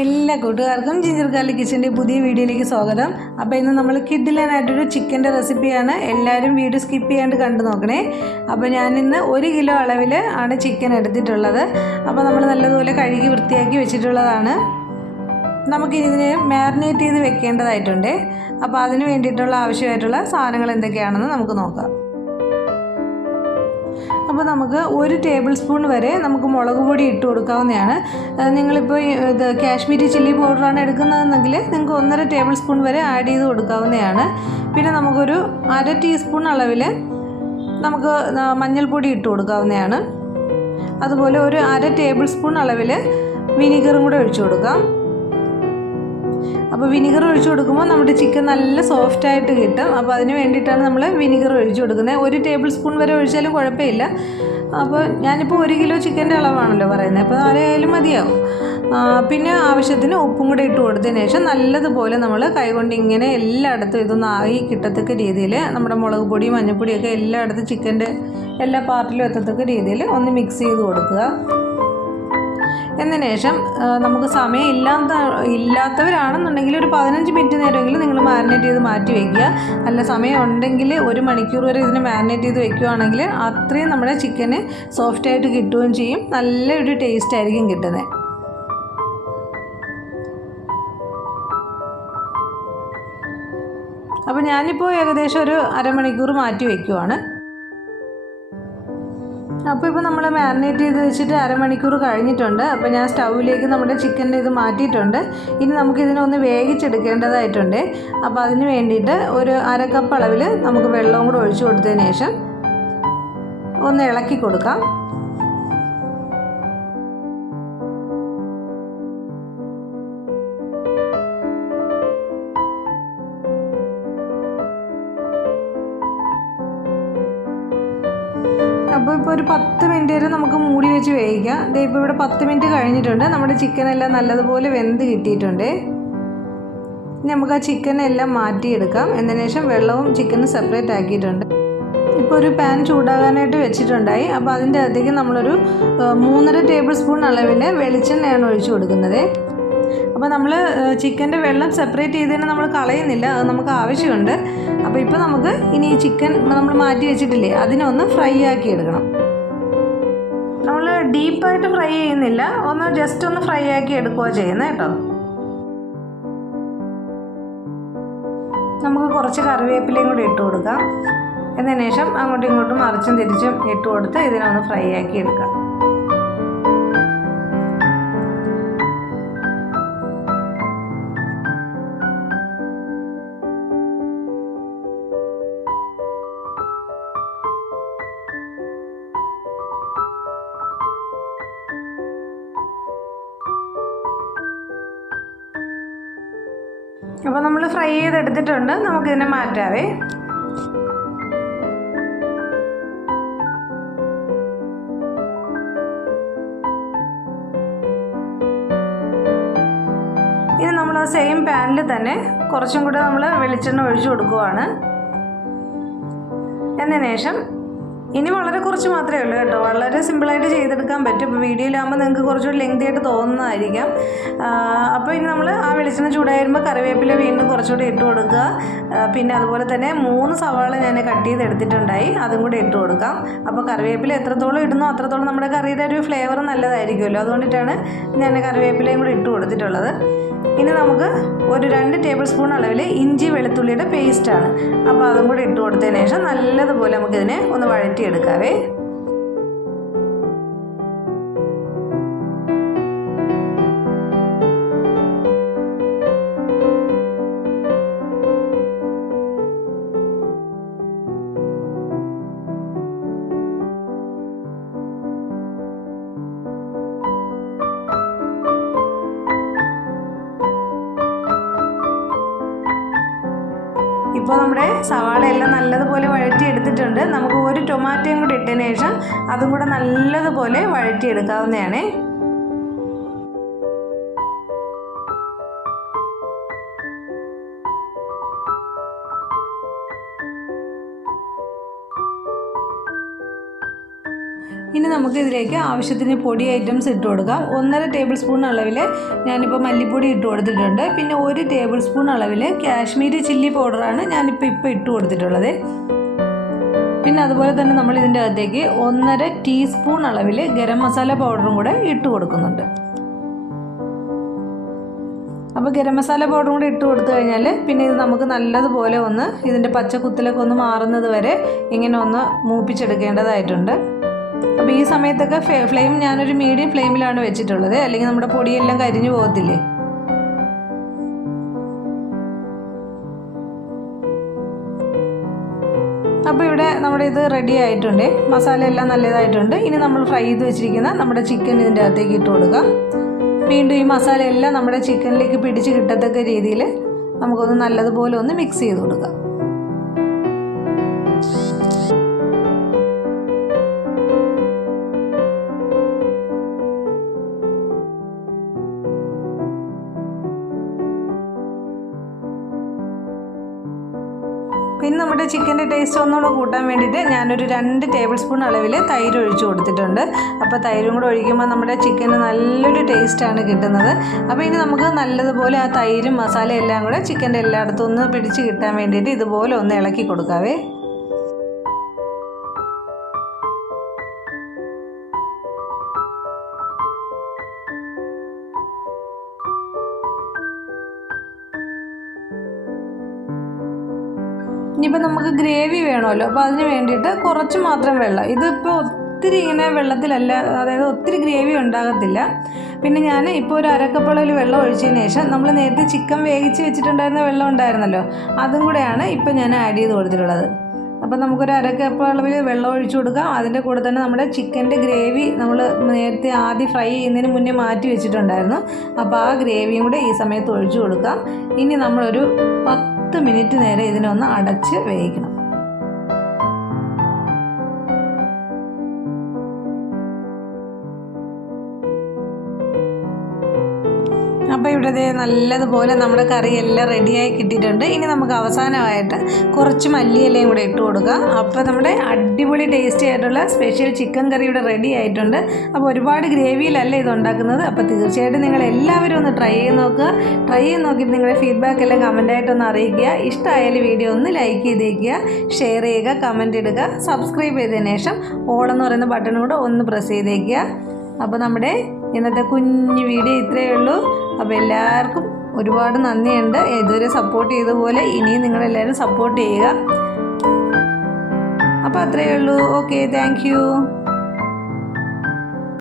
എല്ലാ കൂട്ടുകാർക്കും ginger garlic കിച്ചൻ്റെ പുതിയ വീഡിയോയിലേക്ക് സ്വാഗതം. അപ്പോൾ ഇന്ന് നമ്മൾ കിഡിലനായിട്ടൊരു ചിക്കൻ്റെ റെസിപ്പിയാണ്. എല്ലാവരും വീഡിയോ സ്കിപ്പ് ചെയ്യാണ്ട് കണ്ടു നോക്കണേ. അപ്പോൾ ഞാനിന്ന് 1 കിലോ അളവിൽ ആണ് ചിക്കൻ എടുത്തിട്ടുള്ളത്. അപ്പോൾ നമ്മൾ നല്ലതുപോലെ കഴുകി വൃത്തിയാക്കി വെച്ചിട്ടുള്ളതാണ്. നമുക്കിതിനെ മാരിനേറ്റ് ചെയ്ത് വെക്കേണ്ടതായിട്ടുണ്ട്. അപ്പോൾ അതിന് വേണ്ടിയിട്ടുള്ള ആവശ്യമായിട്ടുള്ള സാധനങ്ങൾ എന്തൊക്കെയാണെന്ന് നമുക്ക് നോക്കാം. അപ്പോൾ നമുക്ക് 1 ടേബിൾ സ്പൂൺ വരെ നമുക്ക് മുളക് പൊടി ഇട്ട് കൊടുക്കാവുന്നതാണ്. നിങ്ങളിപ്പോൾ ഇത് കാശ്മീരി ചില്ലി പൗഡറാണ് എടുക്കുന്നതെന്നെങ്കിൽ നിങ്ങൾക്ക് 1.5 ടേബിൾ സ്പൂൺ വരെ ആഡ് ചെയ്ത് കൊടുക്കാവുന്നതാണ്. പിന്നെ നമുക്കൊരു 1/2 ടീസ്പൂൺ അളവിൽ നമുക്ക് മഞ്ഞൾപ്പൊടി ഇട്ട് കൊടുക്കാവുന്നതാണ്. അതുപോലെ ഒരു 1/2 ടേബിൾ സ്പൂൺ അളവിൽ വിനീഗറും കൂടെ ഒഴിച്ചു കൊടുക്കാം. അപ്പോൾ വിനീഗർ ഒഴിച്ചു കൊടുക്കുമ്പോൾ നമ്മുടെ ചിക്കൻ നല്ല സോഫ്റ്റായിട്ട് കിട്ടും. അപ്പോൾ അതിന് വേണ്ടിയിട്ടാണ് നമ്മൾ വിനീഗർ ഒഴിച്ചു കൊടുക്കുന്നത്. 1 ടേബിൾ സ്പൂൺ വരെ ഒഴിച്ചാലും കുഴപ്പമില്ല. അപ്പോൾ ഞാനിപ്പോൾ 1 കിലോ ചിക്കൻ്റെ അളവാണല്ലോ പറയുന്നത്, അപ്പോൾ ആരെയായാലും മതിയാവും. പിന്നെ ആവശ്യത്തിന് ഉപ്പും കൂടെ ഇട്ട് കൊടുത്തതിന് ശേഷം നല്ലതുപോലെ നമ്മൾ കൈകൊണ്ട് ഇങ്ങനെ എല്ലായിടത്തും ഇതൊന്നും ആയി കിട്ടത്തക്ക രീതിയിൽ നമ്മുടെ മുളക് പൊടി മഞ്ഞൾപ്പൊടിയൊക്കെ എല്ലായിടത്തും ചിക്കൻ്റെ എല്ലാ പാർട്ടിലും എത്തത്തക്ക രീതിയിൽ ഒന്ന് മിക്സ് ചെയ്ത് കൊടുക്കുക. എന്നതിന് ശേഷം നമുക്ക് സമയം ഇല്ലാത്തവരാണെന്നുണ്ടെങ്കിൽ ഒരു 15 മിനിറ്റ് നേരമെങ്കിലും നിങ്ങൾ മാരിനേറ്റ് ചെയ്ത് മാറ്റി വയ്ക്കുക. നല്ല സമയം ഉണ്ടെങ്കിൽ 1 മണിക്കൂർ വരെ ഇതിന് മാരിനേറ്റ് ചെയ്ത് വെക്കുകയാണെങ്കിൽ അത്രയും നമ്മുടെ ചിക്കന് സോഫ്റ്റായിട്ട് കിട്ടുകയും ചെയ്യും. നല്ലൊരു ടേസ്റ്റ് ആയിരിക്കും കിട്ടുന്നത്. അപ്പോൾ ഞാനിപ്പോൾ ഏകദേശം ഒരു അരമണിക്കൂർ മാറ്റി വയ്ക്കുവാണ്. അപ്പോൾ ഇപ്പോൾ നമ്മൾ മാരിനേറ്റ് ചെയ്ത് വെച്ചിട്ട് അരമണിക്കൂർ കഴിഞ്ഞിട്ടുണ്ട്. അപ്പോൾ ഞാൻ സ്റ്റൗവിലേക്ക് നമ്മുടെ ചിക്കൻ്റെ ഇത് മാറ്റിയിട്ടുണ്ട്. ഇനി നമുക്കിതിനൊന്ന് വേവിച്ചെടുക്കേണ്ടതായിട്ടുണ്ട്. അപ്പോൾ അതിന് വേണ്ടിയിട്ട് ഒരു 1/2 കപ്പ് അളവിൽ നമുക്ക് വെള്ളവും കൂടെ ഒഴിച്ചു കൊടുത്തതിന് ശേഷം ഒന്ന് ഇളക്കി കൊടുക്കാം. അപ്പോൾ ഇപ്പോൾ ഒരു 10 മിനിറ്റ് വരെ നമുക്ക് മൂടി വെച്ച് വേവിക്കാം. ഇപ്പോൾ ഇവിടെ 10 മിനിറ്റ് കഴിഞ്ഞിട്ടുണ്ട്. നമ്മുടെ ചിക്കനെല്ലാം നല്ലതുപോലെ വെന്ത് കിട്ടിയിട്ടുണ്ട്. ഇനി നമുക്ക് ആ ചിക്കനെല്ലാം മാറ്റിയെടുക്കാം. എന്നതിന് ശേഷം വെള്ളവും ചിക്കനും സെപ്പറേറ്റ് ആക്കിയിട്ടുണ്ട്. ഇപ്പോൾ ഒരു പാൻ ചൂടാകാനായിട്ട് വെച്ചിട്ടുണ്ടായി. അപ്പോൾ അതിൻ്റെ അകത്തേക്ക് നമ്മളൊരു 3.5 ടേബിൾ സ്പൂൺ അളവിൽ വെളിച്ചെണ്ണയാണ് ഒഴിച്ചു കൊടുക്കുന്നത്. അപ്പോൾ നമ്മൾ ചിക്കൻ്റെ വെള്ളം സെപ്പറേറ്റ് ചെയ്തതിന് നമ്മൾ കളയുന്നില്ല, അത് നമുക്ക് ആവശ്യമുണ്ട്. അപ്പോൾ ഇപ്പോൾ നമുക്ക് ഇനി ഈ ചിക്കൻ നമ്മൾ മാറ്റി വെച്ചിട്ടില്ലേ അതിനൊന്ന് ഫ്രൈ ആക്കി എടുക്കണം. നമ്മൾ ഡീപ്പായിട്ട് ഫ്രൈ ചെയ്യുന്നില്ല, ഒന്ന് ജസ്റ്റ് ഒന്ന് ഫ്രൈ ആക്കി എടുക്കുക ചെയ്യുന്നത് കേട്ടോ. നമുക്ക് കുറച്ച് കറിവേപ്പിലയും കൂടി ഇട്ട് കൊടുക്കാം. എന്നതിന് ശേഷം അങ്ങോട്ടും ഇങ്ങോട്ടും മറിച്ചും തിരിച്ചും ഇട്ട് കൊടുത്ത് ഇതിനൊന്ന് ഫ്രൈ ആക്കി എടുക്കാം. അപ്പോൾ നമ്മൾ ഫ്രൈ ചെയ്തെടുത്തിട്ടുണ്ട്. നമുക്കിതിനെ മാറ്റാവേ. ഇനി നമ്മൾ ആ സെയിം പാനിൽ തന്നെ കുറച്ചും കൂടെ നമ്മൾ വെളിച്ചെണ്ണ ഒഴിച്ചു കൊടുക്കുവാണ്. എന്നതിന് ശേഷം ഇനി വളരെ കുറച്ച് മാത്രമേ ഉള്ളൂ കേട്ടോ. വളരെ സിമ്പിളായിട്ട് ചെയ്തെടുക്കാൻ പറ്റും. ഇപ്പോൾ വീഡിയോയിലാകുമ്പോൾ നിങ്ങൾക്ക് കുറച്ചുകൂടി ലെങ്തി ആയിട്ട് തോന്നുന്നതായിരിക്കാം. അപ്പോൾ ഇനി നമ്മൾ ആ വെളിച്ചെണ്ണ ചൂടായി വരുമ്പോൾ കറിവേപ്പില വീണ്ടും കുറച്ചുകൂടി ഇട്ട് കൊടുക്കുക. പിന്നെ അതുപോലെ തന്നെ 3 സവാള ഞാൻ കട്ട് ചെയ്ത് എടുത്തിട്ടുണ്ടായി, അതും കൂടി ഇട്ട് കൊടുക്കാം. അപ്പോൾ കറിവേപ്പില എത്രത്തോളം ഇടുന്നോ അത്രത്തോളം നമ്മുടെ കറിയുടെ ഒരു ഫ്ലേവർ നല്ലതായിരിക്കുമല്ലോ, അതുകൊണ്ടിട്ടാണ് ഞാൻ കറിവേപ്പിലയും കൂടി ഇട്ട് കൊടുത്തിട്ടുള്ളത്. ഇനി നമുക്ക് ഒരു 2 ടേബിൾ സ്പൂൺ അളവിൽ ഇഞ്ചി വെളുത്തുള്ളിയുടെ പേസ്റ്റാണ്. അപ്പോൾ അതും കൂടി ഇട്ട് കൊടുത്തതിന് ശേഷം നല്ലതുപോലെ നമുക്കിതിനെ ഒന്ന് വഴറ്റിയെടുക്കാവേ. ഇപ്പോൾ നമ്മുടെ സവാള എല്ലാം നല്ലതുപോലെ വഴറ്റി എടുത്തിട്ടുണ്ട്. നമുക്ക് ഒരു ടൊമാറ്റോയും കൂടി ഇട്ടതിന് ശേഷം അതും കൂടെ നല്ലതുപോലെ വഴറ്റിയെടുക്കാവുന്നതാണ്. ഇനി നമുക്ക് ഇതിലേക്ക് ആവശ്യത്തിന് പൊടി ഐറ്റംസ് ഇട്ട് കൊടുക്കാം. 1.5 ടേബിൾ സ്പൂൺ അളവിൽ ഞാനിപ്പോൾ മല്ലിപ്പൊടി ഇട്ട് കൊടുത്തിട്ടുണ്ട്. പിന്നെ 1 ടേബിൾ സ്പൂൺ അളവിൽ കാശ്മീരി ചില്ലി പൗഡറാണ് ഞാനിപ്പോൾ ഇട്ട് കൊടുത്തിട്ടുള്ളത്. പിന്നെ അതുപോലെ തന്നെ നമ്മൾ ഇതിൻ്റെ അകത്തേക്ക് 1.5 ടീസ്പൂൺ അളവിൽ ഗരം മസാല പൗഡറും കൂടെ ഇട്ട് കൊടുക്കുന്നുണ്ട്. അപ്പോൾ ഗരം മസാല പൗഡറും കൂടി ഇട്ട് കൊടുത്തു കഴിഞ്ഞാൽ പിന്നെ ഇത് നമുക്ക് നല്ലതുപോലെ ഒന്ന് ഇതിൻ്റെ പച്ചക്കുത്തിലൊക്കെ ഒന്ന് മാറുന്നത് വരെ ഇങ്ങനെ ഒന്ന് മൂപ്പിച്ചെടുക്കേണ്ടതായിട്ടുണ്ട്. അപ്പോൾ ഈ സമയത്തൊക്കെ ഫ്ലെയിം ഞാനൊരു മീഡിയം ഫ്ലെയിമിലാണ് വെച്ചിട്ടുള്ളത്, അല്ലെങ്കിൽ നമ്മുടെ പൊടിയെല്ലാം കരിഞ്ഞു പോകത്തില്ലേ. അപ്പോൾ ഇവിടെ നമ്മുടെ ഇത് റെഡി ആയിട്ടുണ്ട്, മസാല എല്ലാം നല്ലതായിട്ടുണ്ട്. ഇനി നമ്മൾ ഫ്രൈ ചെയ്ത് വെച്ചിരിക്കുന്ന നമ്മുടെ ചിക്കൻ ഇതിൻ്റെ അകത്തേക്ക് ഇട്ട് കൊടുക്കാം. വീണ്ടും ഈ മസാല എല്ലാം നമ്മുടെ ചിക്കനിലേക്ക് പിടിച്ച് കിട്ടത്തക്ക രീതിയിൽ നമുക്കൊന്ന് നല്ലതുപോലെ ഒന്ന് മിക്സ് ചെയ്ത് കൊടുക്കാം. പിന്നെ നമ്മുടെ ചിക്കൻ്റെ ടേസ്റ്റ് ഒന്നുകൂടെ കൂട്ടാൻ വേണ്ടിയിട്ട് ഞാനൊരു 2 ടേബിൾ സ്പൂൺ അളവിൽ തൈര് ഒഴിച്ച് കൊടുത്തിട്ടുണ്ട്. അപ്പോൾ തൈരും കൂടെ ഒഴിക്കുമ്പോൾ നമ്മുടെ ചിക്കന് നല്ലൊരു ടേസ്റ്റാണ് കിട്ടുന്നത്. അപ്പോൾ ഇനി നമുക്ക് നല്ലതുപോലെ ആ തൈരും മസാലയും എല്ലാം കൂടെ ചിക്കൻ്റെ എല്ലായിടത്തും ഒന്ന് പിടിച്ച് കിട്ടാൻ വേണ്ടിയിട്ട് ഇതുപോലെ ഒന്ന് ഇളക്കി കൊടുക്കാവേ. ഇനിയിപ്പോൾ നമുക്ക് ഗ്രേവി വേണമല്ലോ, അപ്പോൾ അതിന് വേണ്ടിയിട്ട് കുറച്ച് മാത്രം വെള്ളം, ഇതിപ്പോൾ ഒത്തിരി ഇങ്ങനെ വെള്ളത്തിലല്ല, അതായത് ഒത്തിരി ഗ്രേവി ഉണ്ടാകത്തില്ല. പിന്നെ ഞാൻ ഇപ്പോൾ ഒരു അരക്കപ്പളയിൽ വെള്ളം ഒഴിച്ചതിന് ശേഷം നമ്മൾ നേരത്തെ ചിക്കൻ വേവിച്ച് വെച്ചിട്ടുണ്ടായിരുന്ന വെള്ളം ഉണ്ടായിരുന്നല്ലോ, അതും കൂടെയാണ് ഇപ്പോൾ ഞാൻ ആഡ് ചെയ്ത് കൊടുത്തിട്ടുള്ളത്. അപ്പോൾ നമുക്കൊരു അരക്കപ്പ് അളവിൽ വെള്ളം ഒഴിച്ചു കൊടുക്കാം. അതിൻ്റെ കൂടെ തന്നെ നമ്മുടെ ചിക്കൻ്റെ ഗ്രേവി നമ്മൾ നേരത്തെ ആദ്യം ഫ്രൈ ചെയ്യുന്നതിന് മുന്നേ മാറ്റി വെച്ചിട്ടുണ്ടായിരുന്നു, അപ്പോൾ ആ ഗ്രേവിയും കൂടെ ഈ സമയത്ത് ഒഴിച്ചു കൊടുക്കാം. ഇനി നമ്മളൊരു 10 മിനിറ്റ് നേരം ഇതിനൊന്ന് അടച്ച് വേവിക്കണം. അപ്പോൾ ഇവിടെ നല്ലതുപോലെ നമ്മുടെ കറിയെല്ലാം റെഡിയായി കിട്ടിയിട്ടുണ്ട്. ഇനി നമുക്ക് അവസാനമായിട്ട് കുറച്ച് മല്ലിയിലയും കൂടെ ഇട്ട് കൊടുക്കാം. അപ്പോൾ നമ്മുടെ അടിപൊളി ടേസ്റ്റി ആയിട്ടുള്ള സ്പെഷ്യൽ ചിക്കൻ കറി ഇവിടെ റെഡി ആയിട്ടുണ്ട്. അപ്പോൾ ഒരുപാട് ഗ്രേവിയിലല്ല ഇത് ഉണ്ടാക്കുന്നത്. അപ്പോൾ തീർച്ചയായിട്ടും നിങ്ങൾ എല്ലാവരും ഒന്ന് ട്രൈ ചെയ്ത് നോക്കുക. ട്രൈ ചെയ്ത് നോക്കിയിട്ട് നിങ്ങളുടെ ഫീഡ്ബാക്ക് എല്ലാം കമൻറ്റായിട്ടൊന്ന് അറിയിക്കുക. ഇഷ്ടമായാലും വീഡിയോ ഒന്ന് ലൈക്ക് ചെയ്തേക്കുക, ഷെയർ ചെയ്യുക, കമൻറ്റ് ഇടുക. സബ്സ്ക്രൈബ് ചെയ്തതിന് ശേഷം ഓൾ എന്ന് പറയുന്ന ബട്ടൺ കൂടെ ഒന്ന് പ്രസ് ചെയ്തേക്കുക. അപ്പോൾ നമ്മുടെ ഇന്നത്തെ കുഞ്ഞു വീഡിയോ ഇത്രയേ ഉള്ളൂ. അപ്പോൾ എല്ലാവർക്കും ഒരുപാട് നന്ദിയുണ്ട്. ഇതുവരെ സപ്പോർട്ട് ചെയ്ത പോലെ ഇനിയും നിങ്ങളെല്ലാവരും സപ്പോർട്ട് ചെയ്യുക. അപ്പോൾ അത്രയേ ഉള്ളൂ. Okay, thank you.